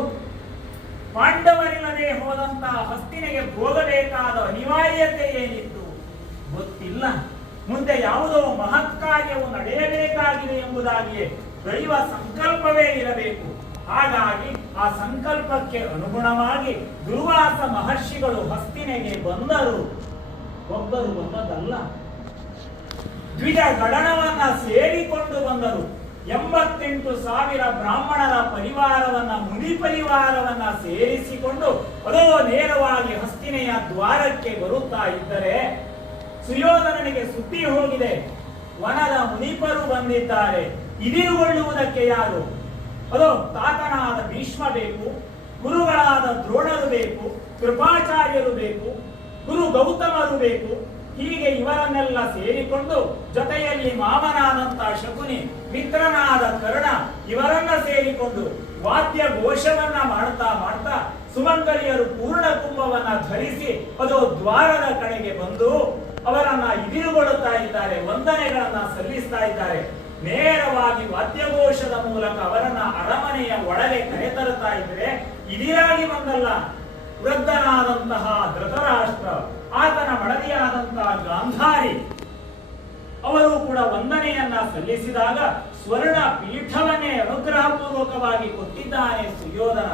ಪಾಂಡವರಿಲ್ಲದೆ ಹೋದಂತಹ ಹಸ್ತಿನೆಗೆ ಹೋಗಬೇಕಾದ ಅನಿವಾರ್ಯತೆ ಏನಿತ್ತು ಗೊತ್ತಿಲ್ಲ. ಮುಂದೆ ಯಾವುದೋ ಮಹತ್ ಕಾರ್ಯವು ನಡೆಯಬೇಕಾಗಿದೆ ಎಂಬುದಾಗಿಯೇ ದೈವ ಸಂಕಲ್ಪವೇ ಇರಬೇಕು. ಹಾಗಾಗಿ ಆ ಸಂಕಲ್ಪಕ್ಕೆ ಅನುಗುಣವಾಗಿ ದುರ್ವಾಸ ಮಹರ್ಷಿಗಳು ಹಸ್ತಿನೆಗೆ ಬಂದರು. ಒಬ್ಬರು ಬಂದದಲ್ಲ, ದ್ವಿಜ ಗಣನವನ್ನ ಸೇರಿಕೊಂಡು ಬಂದರು. 88,000 ಬ್ರಾಹ್ಮಣರ ಪರಿವಾರವನ್ನ, ಮುನಿ ಪರಿವಾರವನ್ನ ಸೇರಿಸಿಕೊಂಡು ಅದೋ ನೇರವಾಗಿ ಹಸ್ತಿನೆಯ ದ್ವಾರಕ್ಕೆ ಬರುತ್ತಾ ಇದ್ದರೆ ಸುಯೋಧನನಿಗೆ ಸುದ್ದಿ ಹೋಗಿದೆ, ವನದ ಮುನಿಪರು ಬಂದಿದ್ದಾರೆ. ಇದಿರುಗೊಳ್ಳುವುದಕ್ಕೆ ಯಾರು? ಅದೋ ತಾತನಾದ ಭೀಷ್ಮ ಬೇಕು, ಗುರುಗಳಾದ ದ್ರೋಣರು ಬೇಕು, ಕೃಪಾಚಾರ್ಯರು ಬೇಕು, ಗುರು ಗೌತಮರು ಬೇಕು. ಹೀಗೆ ಇವರನ್ನೆಲ್ಲ ಸೇರಿಕೊಂಡು ಜೊತೆಯಲ್ಲಿ ಮಾವನಾದಂತ ಶಕುನಿ, ಮಿತ್ರನಾದ ಕರ್ಣ, ಇವರನ್ನ ಸೇರಿಕೊಂಡು ವಾದ್ಯ ಘೋಷವನ್ನ ಮಾಡ್ತಾ ಮಾಡ್ತಾ ಸುಮಂಗಲಿಯರು ಪೂರ್ಣ ಕುಂಭವನ್ನ ಧರಿಸಿ ಅದು ದ್ವಾರದ ಕಡೆಗೆ ಬಂದು ಅವರನ್ನ ಇದಿರುಗೊಳ್ಳುತ್ತಾ ಇದ್ದಾರೆ, ವಂದನೆಗಳನ್ನ ಸಲ್ಲಿಸ್ತಾ ಇದ್ದಾರೆ. ನೇರವಾಗಿ ವಾದ್ಯಘೋಷದ ಮೂಲಕ ಅವರನ್ನ ಅರಮನೆಯ ಒಳಗೆ ಕರೆತರುತ್ತಾ ಇದ್ರೆ ಇದಿರಾಗಿ ಬಂದಲ್ಲ, ವೃದ್ಧನಾದಂತಹ ಧೃತರಾಷ್ಟ್ರ, ಆತನ ಮಡದಿಯಾದಂತಹ ಗಾಂಧಾರಿ, ಅವರು ಕೂಡ ವಂದನೆಯನ್ನ ಸಲ್ಲಿಸಿದಾಗ ಸ್ವರ್ಣ ಪೀಠವನ್ನೇ ಅನುಗ್ರಹಪೂರ್ವಕವಾಗಿ ಕೊಟ್ಟಿದ್ದಾನೆ ಸುಯೋಧನ.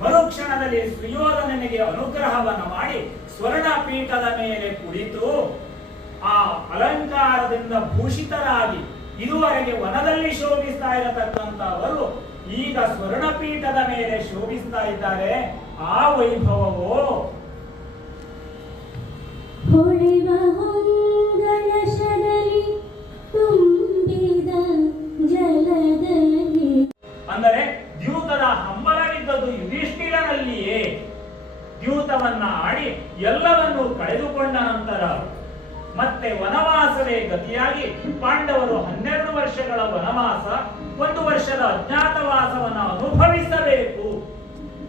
ಮರುಕ್ಷಣದಲ್ಲಿ ಸುಯೋಧನನಿಗೆ ಅನುಗ್ರಹವನ್ನು ಮಾಡಿ ಸ್ವರ್ಣ ಪೀಠದ ಮೇಲೆ ಕುಳಿತು ಆ ಅಲಂಕಾರದಿಂದ ಭೂಷಿತರಾಗಿ ಇದುವರೆಗೆ ವನದಲ್ಲಿ ಶೋಭಿಸ್ತಾ ಇರತಕ್ಕಂಥವರು ಈಗ ಸ್ವರ್ಣಪೀಠದ ಮೇಲೆ ಶೋಭಿಸ್ತಾ ಇದ್ದಾರೆ. ಆ ವೈಭವವೋ ಹೊಳೆವ ಹೊಂಗಲಶದಲ್ಲಿ ತುಂಬಿದ ಜಲದಲ್ಲಿ. ಅಂದರೆ ದ್ಯೂತದ ಹಂಬಲವಿದ್ದದ್ದು ಯುಧಿಷ್ಠಿರನಲ್ಲಿಯೇ. ದ್ಯೂತವನ್ನ ಆಡಿ ಎಲ್ಲವನ್ನೂ ಕಳೆದುಕೊಂಡ ನಂತರ ಮತ್ತೆ ವನವಾಸವೇ ಗತಿಯಾಗಿ ಪಾಂಡವರು 12 ವರ್ಷಗಳ ವನವಾಸ, 1 ವರ್ಷದ ಅಜ್ಞಾತವಾಸವನ್ನ ಅನುಭವಿಸಬೇಕು.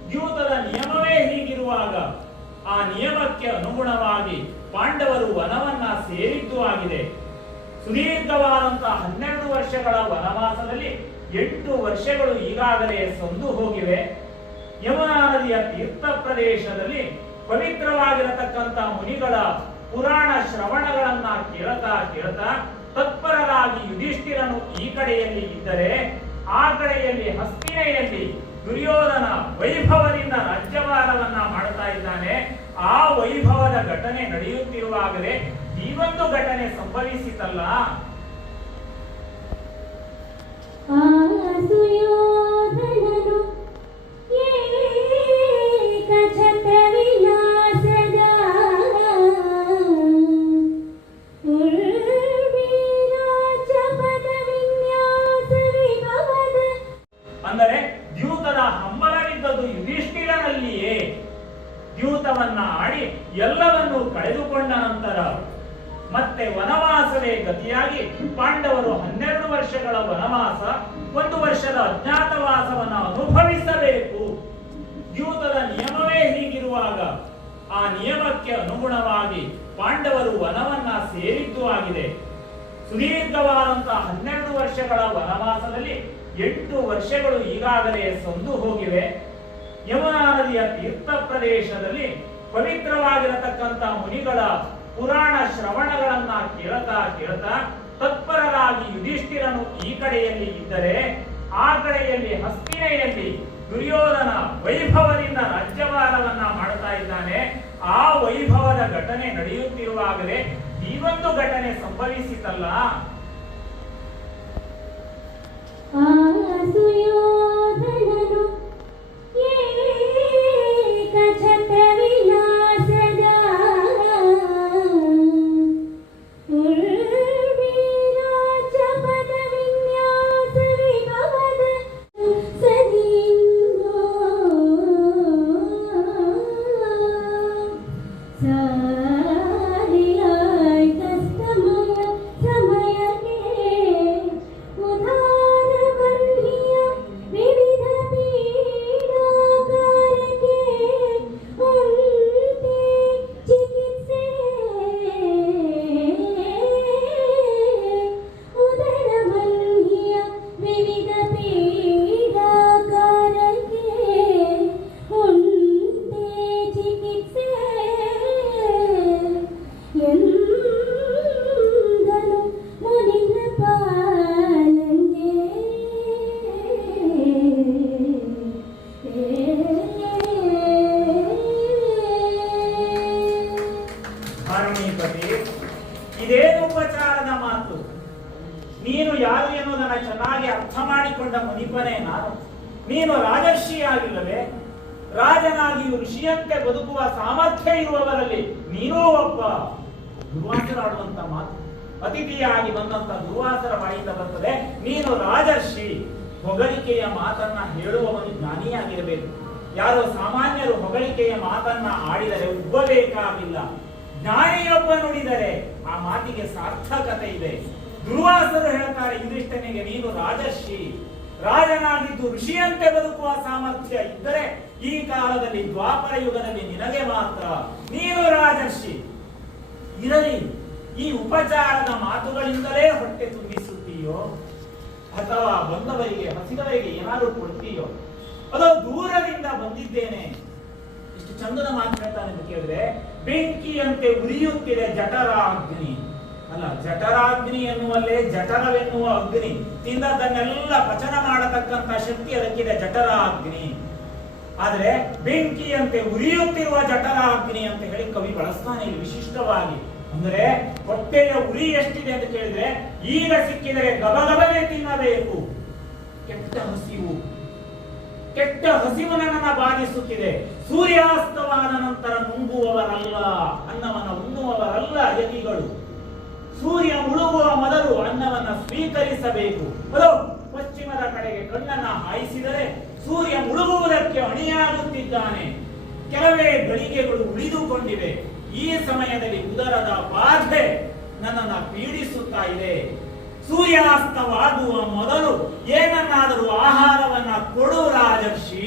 ದ್ಯೂತದ ನಿಯಮವೇ ಹೀಗಿರುವಾಗ ಆ ನಿಯಮಕ್ಕೆ ಅನುಗುಣವಾಗಿ ಪಾಂಡವರು ವನವನ್ನ ಸೇರಿದ್ದು ಆಗಿದೆ. ಸುದೀರ್ಘವಾದಂತಹ 12 ವರ್ಷಗಳ ವನವಾಸದಲ್ಲಿ 8 ವರ್ಷಗಳು ಈಗಾಗಲೇ ಸಂದು ಹೋಗಿವೆ. ಯಮುನಾ ನದಿಯ ತೀರ್ಥ ಪ್ರದೇಶದಲ್ಲಿ ಪವಿತ್ರವಾಗಿರತಕ್ಕಂಥ ಮುನಿಗಳ ಪುರಾಣ ಶ್ರವಣಗಳನ್ನ ಕೇಳ್ತಾ ಕೇಳ್ತಾ ತತ್ಪರರಾಗಿ ಯುಧಿಷ್ಠಿರನು ಈ ಕಡೆಯಲ್ಲಿ ಇದ್ದರೆ, ಆ ಕಡೆಯಲ್ಲಿ ಹಸ್ತಿನೆಯಲ್ಲಿ ದುರ್ಯೋಧನ ವೈಭವದಿಂದ ರಾಜ್ಯಭಾರವನ್ನ ಮಾಡ್ತಾ ಇದ್ದಾನೆ. ಆ ವೈಭವದ ಘಟನೆ ನಡೆಯುತ್ತಿರುವಾಗಲೇ ಈ ಒಂದು ಘಟನೆ ಸಂಭವಿಸಿತಲ್ಲ. ಸುಯೋಧನನು ಏಕಛತ್ರ ವಿಲಾಸದ ಉರ್ವಿರಾಜಪದ ವಿನ್ಯಾಸ ವಿಭವದ. ಅಂದರೆ ದ್ಯೂತದ ಹಂಬಲವಿದ್ದದ್ದು ಯುಧಿಷ್ಠಿರನಲ್ಲಿಯೇ. ದ್ಯೂತವನ್ನ ಆಡಿ ಎಲ್ಲವನ್ನೂ ಕಳೆದುಕೊಂಡ ನಂತರ ಮತ್ತೆ ವನವಾಸವೇ ಗತಿಯಾಗಿ ಪಾಂಡವರು 12 ವರ್ಷಗಳ ವನವಾಸ, 1 ವರ್ಷದ ಅಜ್ಞಾತವಾಸವನ್ನ ಅನುಭವಿಸಬೇಕು. ದ್ಯೂತದ ನಿಯಮವೇ ಹೀಗಿರುವಾಗ ಆ ಆ ನಿಯಮಕ್ಕೆ ಅನುಗುಣವಾಗಿ ಪಾಂಡವರು ವನವನ್ನ ಸೇರಿದ್ದು ಆಗಿದೆ. ಸುದೀರ್ಘವಾದಂತಹ 12 ವರ್ಷಗಳ ವನವಾಸದಲ್ಲಿ 8 ವರ್ಷಗಳು ಈಗಾಗಲೇ ಸಂದು ಹೋಗಿವೆ. ಯಮುನಾ ನದಿಯ ತೀರ್ಥ ಪ್ರದೇಶದಲ್ಲಿ ಪವಿತ್ರವಾಗಿರತಕ್ಕಂತ ಮುನಿಗಳ ಪುರಾಣ ಶ್ರವಣಗಳನ್ನ ಕೇಳ್ತಾ ತತ್ಪರರಾಗಿ ಯುಧಿಷ್ಠಿರನು ಈ ಕಡೆಯಲ್ಲಿ ಇದ್ದರೆ, ಆ ಕಡೆಯಲ್ಲಿ ಹಸ್ತಿನೆಯಲ್ಲಿ ದುರ್ಯೋಧನ ವೈಭವದಿಂದ ರಾಜ್ಯಭಾರವನ್ನ ಮಾಡ್ತಾ ಇದ್ದಾನೆ. ಆ ವೈಭವದ ಘಟನೆ ನಡೆಯುತ್ತಿರುವಾಗಲೇ ಈ ಒಂದು ಘಟನೆ ಸಂಭವಿಸಿತಲ್ಲ. ಸುಯೋಧನನು ಏಕಛತ್ರ ವಿಲಾಸದ ಉರ್ವಿರಾಜಪದ ವಿನ್ಯಾಸ ವಿಭವದ ಸದೀಂಗೋ ಸಾರಿಯಾಯ್ ಕಸ್ತಮಯ ಸಮಯಕ್ಕೆ ಉದಾರ ಬನ್ನಿಯ ವಿವಿಧ ಪೀಡಾಕಾರಕ್ಕೆ ಉಂಟೆ ಚಿಕಿತ್ಸೆ ಉದರ ಬನ್ನಿಯ ವಿವಿಧ ಪೀಡಾಕಾರಕ್ಕೆ ಉಂಟೆ ಚಿಕಿತ್ಸೆ ಎಂದನು ಮುನಿನ ಪಾಲನೆ. ಧರ್ಮೀಪತಿ, ಇದೇನು ಉಪಚಾರದ ಮಾತು? ನೀನು ಯಾರು ಎನ್ನುವುದನ್ನು ಚೆನ್ನಾಗಿ ಅರ್ಥ ಮಾಡಿಕೊಂಡ ಮುನಿಪನೇ ನಾನು. ನೀನು ರಾಜರ್ಷಿಯಾಗಿಲ್ಲವೇ? ರಾಜನಾಗಿಯೂ ಋಷಿಯಂತೆ ಬದುಕುವ ಸಾಮರ್ಥ್ಯ ಇರುವವರಲ್ಲಿ ನೀನೂ ಒಬ್ಬ. ದುರ್ವಾಸರಾಡುವಂತ ಮಾತು ಅತಿಥಿಯಾಗಿ ಬಂದಂತ ದುರ್ವಾಸರ ಬಾಯಿಂದ ಬರ್ತದೆ. ನೀನು ರಾಜರ್ಷಿ. ಹೊಗಳಿಕೆಯ ಮಾತನ್ನ ಹೇಳುವವನು ಜ್ಞಾನಿಯಾಗಿರಬೇಕು. ಯಾರೋ ಸಾಮಾನ್ಯರು ಹೊಗಳಿಕೆಯ ಮಾತನ್ನ ಆಡಿದರೆ ಉಬ್ಬಬೇಕಾಗಿಲ್ಲ. ಜ್ಞಾನಿಯೊಬ್ಬ ನುಡಿದರೆ ಆ ಮಾತಿಗೆ ಸಾರ್ಥಕತೆ ಇದೆ. ದುರ್ವಾಸರು ಹೇಳ್ತಾರೆ ಯುಧಿಷ್ಠನಿಗೆ, ನೀನು ರಾಜರ್ಷಿ. ರಾಜನಾಗಿದ್ದು ಋಷಿಯಂತೆ ಬದುಕುವ ಸಾಮರ್ಥ್ಯ ಇದ್ದರೆ ಈ ಕಾಲದಲ್ಲಿ ದ್ವಾಪರ ಯುಗದಲ್ಲಿ ನಿನಗೆ ಮಾತ್ರ. ನೀನು ರಾಜರ್ಷಿ. ಇರಲಿ, ಈ ಉಪಚಾರದ ಮಾತುಗಳಿಂದಲೇ ಹೊಟ್ಟೆ ತುಂಬಿಸುತ್ತೀಯೋ ಅಥವಾ ಬಂದವರಿಗೆ ಹಸಿದವರಿಗೆ ಏನಾದರೂ ಕೊಡ್ತೀಯೋ? ಅದು ದೂರದಿಂದ ಬಂದಿದ್ದೇನೆ. ಇಷ್ಟು ಚಂದನ ಮಾತು ಹೇಳ್ತಾನೆ ಅಂತ ಕೇಳಿದ್ರೆ, ಬೆಂಕಿಯಂತೆ ಉರಿಯುತ್ತಿದೆ ಜಠರಾಗ್ನಿ. ಅಲ್ಲ, ಜಠರಾಗ್ನಿ ಎನ್ನುವಲ್ಲೇ ಜಠರವೆನ್ನುವ ಅಗ್ನಿ. ತಿಂದದ್ದನ್ನೆಲ್ಲ ಪಚನ ಮಾಡತಕ್ಕಂತ ಶಕ್ತಿ ಅದಕ್ಕಿದೆ, ಜಠರಾಗ್ನಿ. ಆದ್ರೆ ಬೆಂಕಿಯಂತೆ ಉರಿಯುತ್ತಿರುವ ಜಠರಾಗ್ನಿ ಅಂತ ಹೇಳಿ ಕವಿ ಬಳಸ್ತಾನೆ ಇಲ್ಲಿ ವಿಶಿಷ್ಟವಾಗಿ. ಅಂದ್ರೆ ಹೊಟ್ಟೆಯ ಉರಿ ಎಷ್ಟಿದೆ ಅಂತ ಕೇಳಿದ್ರೆ, ಈಗ ಸಿಕ್ಕಿದರೆ ಗಬಗಬನೆ ತಿನ್ನಬೇಕು. ಕೆಟ್ಟ ಹಸಿವು ನನ್ನನ್ನ ಬಾಧಿಸುತ್ತಿದೆ. ಸೂರ್ಯಾಸ್ತವಾದ ನಂತರ ನುಂಗುವವರಲ್ಲ, ಅನ್ನವನ್ನ ಉಣ್ಣುವವರಲ್ಲ ಯತಿಗಳು. ಸೂರ್ಯ ಮುಳುಗುವ ಮೊದಲು ಅನ್ನವನ್ನ ಸ್ವೀಕರಿಸಬೇಕು. ಅದು ಪಶ್ಚಿಮದ ಕಡೆಗೆ ಕಣ್ಣನ್ನ ಹಾಯಿಸಿದರೆ ಸೂರ್ಯ ಮುಳುಗುವುದಕ್ಕೆ ಅಣಿಯಾಗುತ್ತಿದ್ದಾನೆ. ಕೆಲವೇ ಗಳಿಗೆಗಳು ಉಳಿದುಕೊಂಡಿವೆ. ಈ ಸಮಯದಲ್ಲಿ ಉದರದ ಬಾಧೆ ನನ್ನನ್ನ ಪೀಡಿಸುತ್ತಾ ಇದೆ. ಸೂರ್ಯಾಸ್ತವಾಗುವ ಮೊದಲು ಏನನ್ನಾದರೂ ಆಹಾರವನ್ನ ಕೊಡು ರಾಜರ್ಷಿ.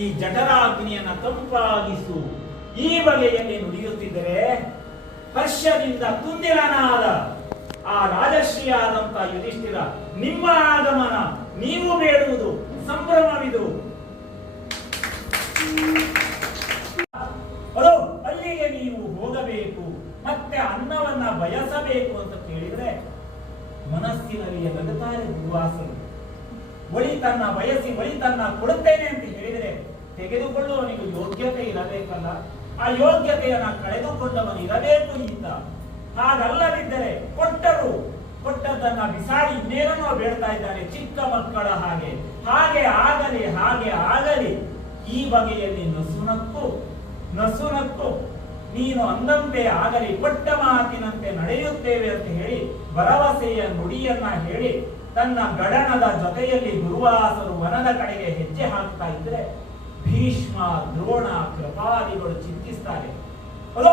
ಈ ಜಠರಾಗ್ನಿಯನ್ನ ತಂಪಾಗಿಸು. ಈ ಬಗೆಯಲ್ಲಿ ನುಡಿಯುತ್ತಿದ್ದರೆ ಹರ್ಷದಿಂದ ತುಂದಿರನಾದ ಆ ರಾಜರ್ಷಿಯಾದಂತ ಯುಧಿಷ್ಠಿರ, ನಿಮ್ಮ ಆಗಮನ, ನೀವು ಬೇಡುವುದು ಸಂಭ್ರಮವಿದು. ಅದು ಅಲ್ಲಿಗೆ ನೀವು ಹೋಗಬೇಕು, ಮತ್ತೆ ಅನ್ನವನ್ನ ಬಯಸಬೇಕು ಅಂತ ಕೇಳಿದ್ರೆ ಮನಸ್ಸಿನಲ್ಲಿ ನಗುತ್ತಾರೆ ದುರ್ವಾಸರು. ಒಳಿತನ್ನ ಬಯಸಿ ಒಳಿತನ್ನ ಕೊಡುತ್ತೇನೆ ಅಂತ ಹೇಳಿದರೆ ತೆಗೆದುಕೊಳ್ಳುವವನಿಗೆ ಯೋಗ್ಯತೆ ಇರಬೇಕಲ್ಲ. ಆ ಯೋಗ್ಯತೆಯನ್ನ ಕಳೆದುಕೊಂಡವನು ಇರಬೇಕು ಇಂದ. ಹಾಗಲ್ಲದಿದ್ದರೆ ಕೊಟ್ಟದ್ದನ್ನ ಬಿಸಾಡಿ ಇನ್ನೇನೋ ಬೇಡ್ತಾ ಇದ್ದಾನೆ, ಚಿಕ್ಕ ಮಕ್ಕಳ ಹಾಗೆ. ಹಾಗೆ ಆಗಲಿ. ಈ ಬಗೆಯಲ್ಲಿ ನಸುನಕ್ಕು ನೀನು ಅಂದಂತೆ ಆಗಲಿ, ಕೊಟ್ಟ ಮಾತಿನಂತೆ ನಡೆಯುತ್ತೇವೆ ಅಂತ ಹೇಳಿ ಭರವಸೆಯ ನುಡಿಯನ್ನ ಹೇಳಿ ತನ್ನ ಗಡನದ ಜೊತೆಯಲ್ಲಿ ದುರ್ವಾಸರು ವನದ ಕಡೆಗೆ ಹೆಜ್ಜೆ ಹಾಕ್ತಾ ಇದ್ರೆ ಭೀಷ್ಮ, ದ್ರೋಣ, ಕೃಪಾದಿಗಳು ಚಿಂತಿಸ್ತಾರೆ. ಅದು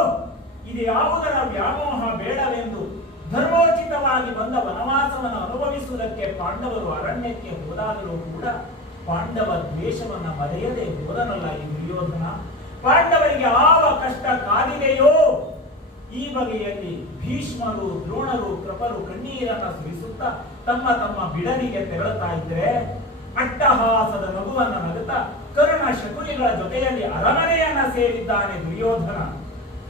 ಇದು ಯಾವುದರ ವ್ಯಾಮೋಹ ಬೇಡವೆಂದು ಧರ್ಮೋಚಿತವಾಗಿ ಬಂದ ವನವಾಸವನ್ನು ಅನುಭವಿಸುವುದಕ್ಕೆ ಪಾಂಡವರು ಅರಣ್ಯಕ್ಕೆ ಹೋದಾಗಲೂ ಕೂಡ ಪಾಂಡವ ದ್ವೇಷವನ್ನ ಮರೆಯದೆ ಹೋದನಲ್ಲ ಈ ದುರ್ಯೋಧನ. ಪಾಂಡವರಿಗೆ ಯಾವ ಕಷ್ಟ ಕಾದಿದೆಯೋ ಈ ಬಗೆಯಲ್ಲಿ ಭೀಷ್ಮರು, ದ್ರೋಣರು, ಕೃಪರು ಕಣ್ಣೀರನ್ನು ಸುರಿಸುತ್ತಾ ತಮ್ಮ ತಮ್ಮ ಬಿಡದಿಗೆ ತೆರಳುತ್ತಾ ಇದ್ರೆ ಅಟ್ಟಹಾಸದ ನಗುವನ್ನು ನಗುತ್ತಾ ಕರ್ಣ ಶಕುನಿಗಳ ಜೊತೆಯಲ್ಲಿ ಅರಮನೆಯನ್ನ ಸೇರಿದ್ದಾನೆ ದುರ್ಯೋಧನ.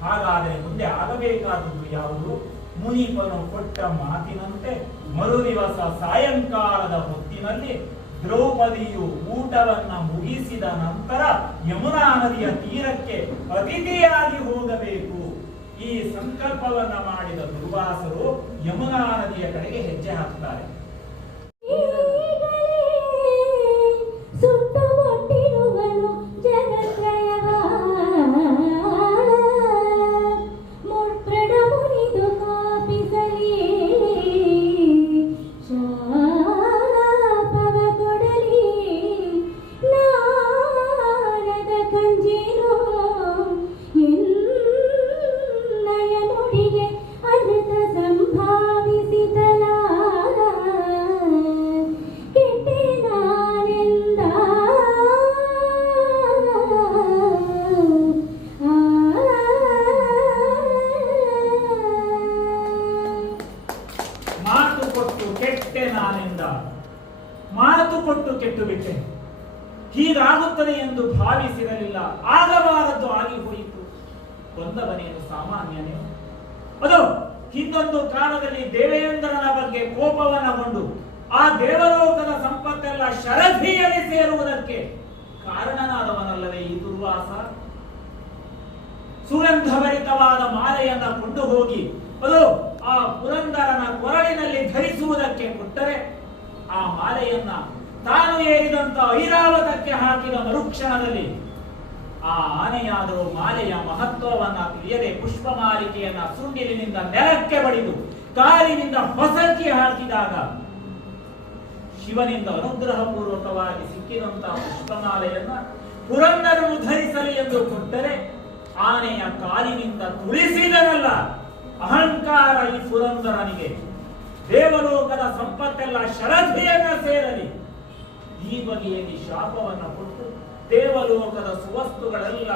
ಹಾಗಾದರೆ ಮುಂದೆ ಆಗಬೇಕಾದದ್ದು ಯಾವುದು? ಮುನಿಪನು ಕೊಟ್ಟ ಮಾತಿನಂತೆ ಮರುದಿವಸ ಸಾಯಂಕಾಲದ ಹೊತ್ತಿನಲ್ಲಿ ದ್ರೌಪದಿಯು ಊಟವನ್ನ ಮುಗಿಸಿದ ನಂತರ ಯಮುನಾ ನದಿಯ ತೀರಕ್ಕೆ ಅತಿಥಿಯಾಗಿ ಹೋಗಬೇಕು. ಈ ಸಂಕಲ್ಪವನ್ನ ಮಾಡಿದ ದುರ್ವಾಸರು ಯಮುನಾ ನದಿಯ ಕಡೆಗೆ ಹೆಜ್ಜೆ ಹಾಕ್ತಾರೆ. ಸುಟ್ಟುಮುಟ್ಟಿರುವನು ಜಗತ್ರಯವ ಮುಳ್ಪ್ರಡಮುನಿದು ಕಾಪಿಸಲಿ ಶಾಪವ ಕೊಡಲಿ ನಾರದ ಕಂಜಿನೋ ಎನ್ನಯ ನುಡಿಗೆ ಅಮೃತ ಸಂಭಾವಿಸಿದಲ ಮಾತು ಕೊಟ್ಟು ಕೆಟ್ಟು ಬಿಟ್ಟೆ. ಹೀಗಾಗುತ್ತದೆ ಎಂದು ಭಾವಿಸಿರಲಿಲ್ಲ. ಆಗಬಾರದ್ದು ಆಗಿ ಹೋಯಿತು. ಕೊಂದವನೇನು ಸಾಮಾನ್ಯನೇ? ಅದು ಹಿಂದೊಂದು ಕಾಲದಲ್ಲಿ ದೇವೇಂದ್ರನ ಬಗ್ಗೆ ಕೋಪವನ್ನಗೊಂಡು ಆ ದೇವಲೋಕದ ಸಂಪತ್ತೆಲ್ಲ ಶರಧಿಯಲ್ಲಿ ಸೇರುವುದಕ್ಕೆ ಕಾರಣನಾದವನಲ್ಲವೇ ಈ ದುರ್ವಾಸ? ಸುಗಂಧಭರಿತವಾದ ಮಾಲೆಯನ್ನ ಕೊಂಡು ಹೋಗಿ ಅದು ಆ ಪುರಂದರನ ಕೊರಳಿನಲ್ಲಿ ಧರಿಸುವುದಕ್ಕೆ ಕೊಟ್ಟರೆ ಆ ಮಾಲೆಯನ್ನ ತಾನು ಏರಿದಂತ ಐರಾವತಕ್ಕೆ ಹಾಕಿದ ಮರುಕ್ಷಣದಲ್ಲಿ ಆ ಆನೆಯಾದರೂ ಮಾಲೆಯ ಮಹತ್ವವನ್ನ ತಿಳಿಯದೆ ಪುಷ್ಪಮಾಲಿಕೆಯನ್ನ ಸುಂಡಿಲಿನಿಂದ ನೆಲಕ್ಕೆ ಬಡಿದು ಕಾಲಿನಿಂದ ಹೊಸಕಿ ಹಾಕಿದಾಗ ಶಿವನಿಂದ ಅನುಗ್ರಹ ಪೂರ್ವಕವಾಗಿ ಸಿಕ್ಕಿದಂತಹ ಪುಷ್ಪಮಾಲೆಯನ್ನ ಪುರಂದರನು ಧರಿಸಲಿ ಎಂದು ಕೊಟ್ಟರೆ ಆನೆಯ ಕಾಲಿನಿಂದ ತುಳಿಸಿದನಲ್ಲ. ಅಹಂಕಾರ ಈ ಪುರಂದರನಿಗೆ. ದೇವಲೋಕದ ಸಂಪತ್ತೆಲ್ಲ ಶರಧಿಯನ್ನ ಸೇರಲಿ ಈ ಬಗೆಯಲ್ಲಿ ಶಾಪವನ್ನು ಕೊಟ್ಟು ದೇವಲೋಕದ ಸುವಸ್ತುಗಳೆಲ್ಲ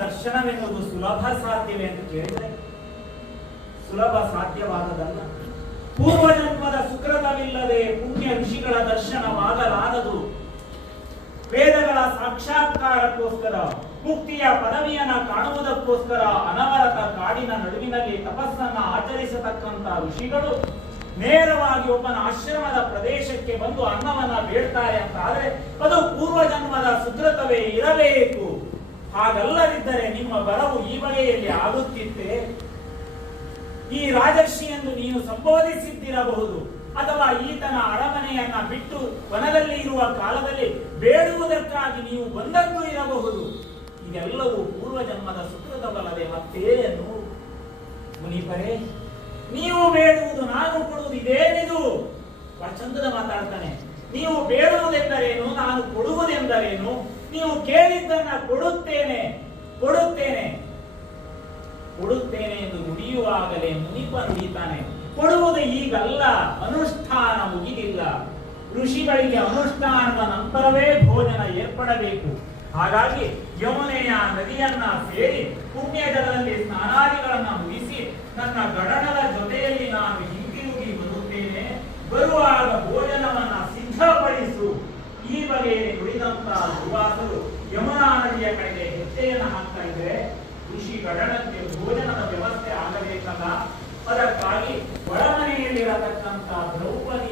ದರ್ಶನವೆನ್ನುವುದು ಸುಲಭ ಸಾಧ್ಯವೇ ಅಂತ ಕೇಳಿದ್ರೆ ಸುಲಭ ಸಾಧ್ಯವಾಗದಲ್ಲ. ಪೂರ್ವಜನ್ಮದ ಸುಕೃತವಿಲ್ಲದೆ ಪುಣ್ಯ ಋಷಿಗಳ ದರ್ಶನವಾಗಲಾರದು. ವೇದಗಳ ಸಾಕ್ಷಾತ್ಕಾರಕ್ಕೋಸ್ಕರ ಮುಕ್ತಿಯ ಪದವಿಯನ್ನ ಕಾಣುವುದಕ್ಕೋಸ್ಕರ ಅನವರತ ಕಾಡಿನ ನಡುವಿನಲ್ಲಿ ತಪಸ್ಸನ್ನ ಆಚರಿಸತಕ್ಕಂತ ಋಷಿಗಳು ನೇರವಾಗಿ ಒಬ್ಬನ ಆಶ್ರಮದ ಪ್ರದೇಶಕ್ಕೆ ಬಂದು ಅನ್ನವನ್ನ ಬೇಡ್ತಾರೆ ಅಂತ ಆದ್ರೆ ಅದು ಪೂರ್ವಜನ್ಮದ ಸುಕೃತವೇ ಇರಬೇಕು. ಹಾಗಲ್ಲದಿದ್ದರೆ ನಿಮ್ಮ ಬರವು ಈ ಬಗೆಯಲ್ಲಿ ಆಗುತ್ತಿತ್ತೆ. ಈ ರಾಜರ್ಷಿಯನ್ನು ನೀನು ಸಂಬೋಧಿಸಿದ್ದಿರಬಹುದು, ಅಥವಾ ಈತನ ಅರಮನೆಯನ್ನ ಬಿಟ್ಟು ವನದಲ್ಲಿ ಇರುವ ಕಾಲದಲ್ಲಿ ಬೇಡುವುದಕ್ಕಾಗಿ ನೀವು ಬಂದದ್ದು ಇರಬಹುದು. ಇದೆಲ್ಲವೂ ಪೂರ್ವಜನ್ಮದ ಸುಕೃತವಲ್ಲದೆ ಮತ್ತೇನು? ಮುನಿಪರೇ, ನೀವು ಬೇಡುವುದು ನಾನು ಕೊಡುವುದು ಇದೇನಿದು? ಚಂದದ ಮಾತಾಡ್ತಾನೆ. ನೀವು ಬೇಡುವುದೆಂದರೇನು, ನಾನು ಕೊಡುವುದೆಂದರೇನು? ನೀವು ಕೇಳಿದ್ದನ್ನ ಕೊಡುತ್ತೇನೆ ಕೊಡುತ್ತೇನೆ ಕೊಡುತ್ತೇನೆ ಎಂದು ನುಡಿಯುವಾಗಲೇ ಮುನಿಪ ನುಡಿತಾನೆ. ಕೊಡುವುದು ಈಗಲ್ಲ, ಅನುಷ್ಠಾನ ಮುಗಿದಿಲ್ಲ. ಋಷಿಗಳಿಗೆ ಅನುಷ್ಠಾನದ ನಂತರವೇ ಭೋಜನ ಏರ್ಪಡಬೇಕು. ಹಾಗಾಗಿ ಯಮುನೆಯ ನದಿಯನ್ನ ಸೇರಿ ಪುಣ್ಯ ಜಲದಲ್ಲಿ ಸ್ನಾನಾದಿಗಳನ್ನ ಮುಗಿಸಿ ನನ್ನ ಗಡಣದ ಜೊತೆಯಲ್ಲಿ ನಾನು ಹಿಂತಿರುಗಿ ಬರುತ್ತೇನೆ. ಬರುವಾಗ ಭೋಜನವನ್ನ ಸಿದ್ಧಪಡಿಸು. ಈ ಬಗೆಯಲ್ಲಿ ನುಡಿದಂತಹ ದುರ್ವಾಸರು ಯಮುನಾ ನದಿಯ ಕಡೆಗೆ ಹೆಜ್ಜೆಯನ್ನು ಹಾಕ್ತಾ ಇದ್ರೆ ಋಷಿ ಗಡಣಕ್ಕೆ ಭೋಜನದ ವ್ಯವಸ್ಥೆ ಆಗಬೇಕಲ್ಲ. ಅದಕ್ಕಾಗಿ ಒಳಮನೆಯಲ್ಲಿರತಕ್ಕಂತಹ ದ್ರೌಪದಿ